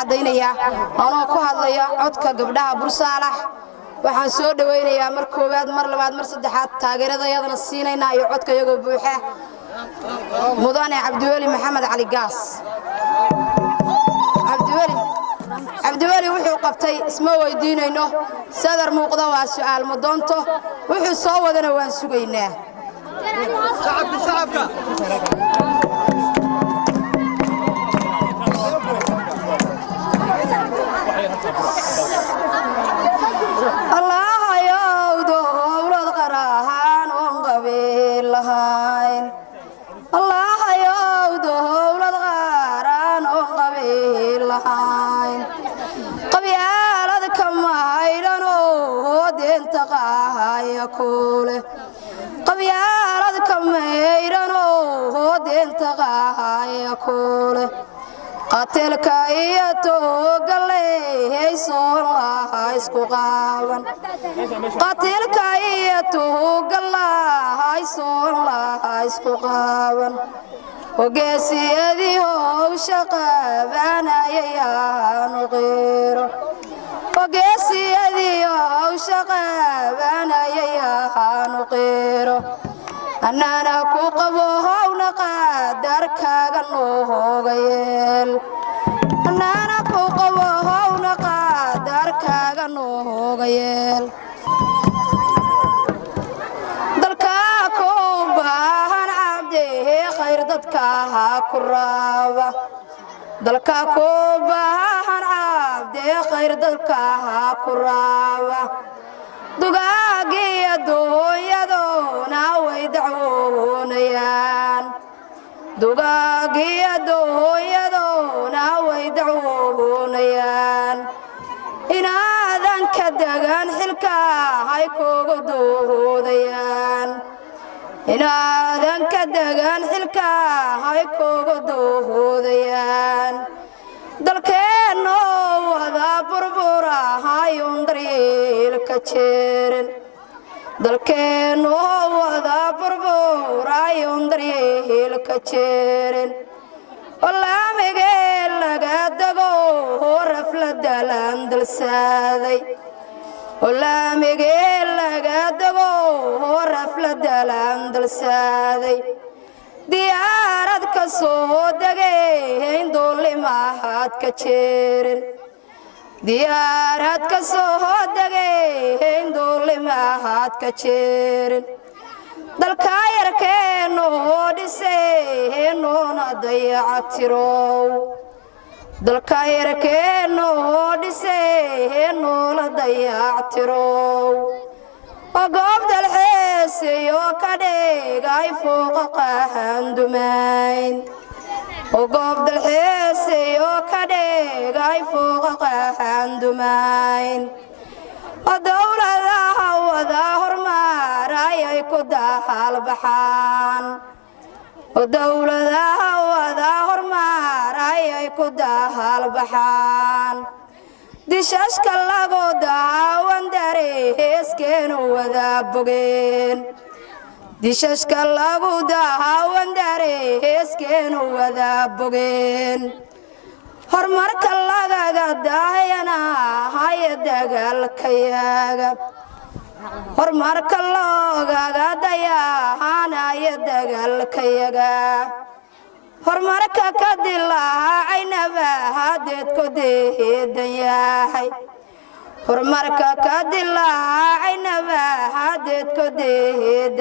cadaynaya anoo ku hadlaya codka gabdhaha Bursaalax waxaan soo dhaweynayaa mar koowaad mar labaad mar saddexaad taageeradayadana siinayna iyo codka iyaga buuxa mudane Cabdiweli Maxamed Cali Gaas Cabdiweli wuxuu qabtay isma weydiinayno sadar muuqda waa su'aal ma doonto wuxuu soo wadana waan sugaynaa shacabka Allah ya dawlad qarahan oo qabiil lahayn Allah ya dawlad qaran oo qabiil lahayn qabyaalad kama hayrano deenta qaaya kule qabyaalad kama hayrano deenta qaaya kule qatilka iyo toogale haysoolaha isku qaaban qatilka iyo toogala haysoolaha isku qaaban ogeesiyadii howsha qabanayaan qeero ogeesiyadii howsha qabanayaan qeero anana ku qabo hawna qadarkaaga noogayeel anana ku qabo hawna qadarkaaga noogayeel dalka ku baahan cabdi khayr dadka ha ku raaba dalka ku baahan cabdi khayr dadka ha ku raaba dugaagiya dooyadona way dacwoonayaan dugaagiya dooyadona way dacwoonayaan inaadan ka dagan xilka hay kugu doodayaan inaadan ka dagan xilka hay kugu doodayaan dalkeeno wada burbura hayun daryeelka jeerin dalkeeno wada burbura hayun daryeelka jeerin walaamige laga dago raflada landalsaaday walaamige laga dago raflada landalsaaday diyaarad ka soo dagay duulimaad ka jeerin diyaarad ka soo dagay duulimaad ka jeerin dalka yarkeeno dhisay noona dayactirow dalka yarkeeno dhisay noona dayactirow وقف الحس يوكدي قاي فوق قهندمين وقف الحس يوكدي قاي فوق قهندمين الدولة ذا وذا هرمار يكدها البحان الدولة ذا وذا هرمار يكدها البحان دشاشك اللغو داوان داريسكين وذا بغين دشاشك اللغو داوان داريسكين وذا بغين هرمارك اللغا داينا هاي داقال كياغا هرمارك اللغا دايا هانا يداقال كياغا هرمارك كدلا عينبا هادت كديدن ياحي هرمارك كدلا عينبا هادت كديدن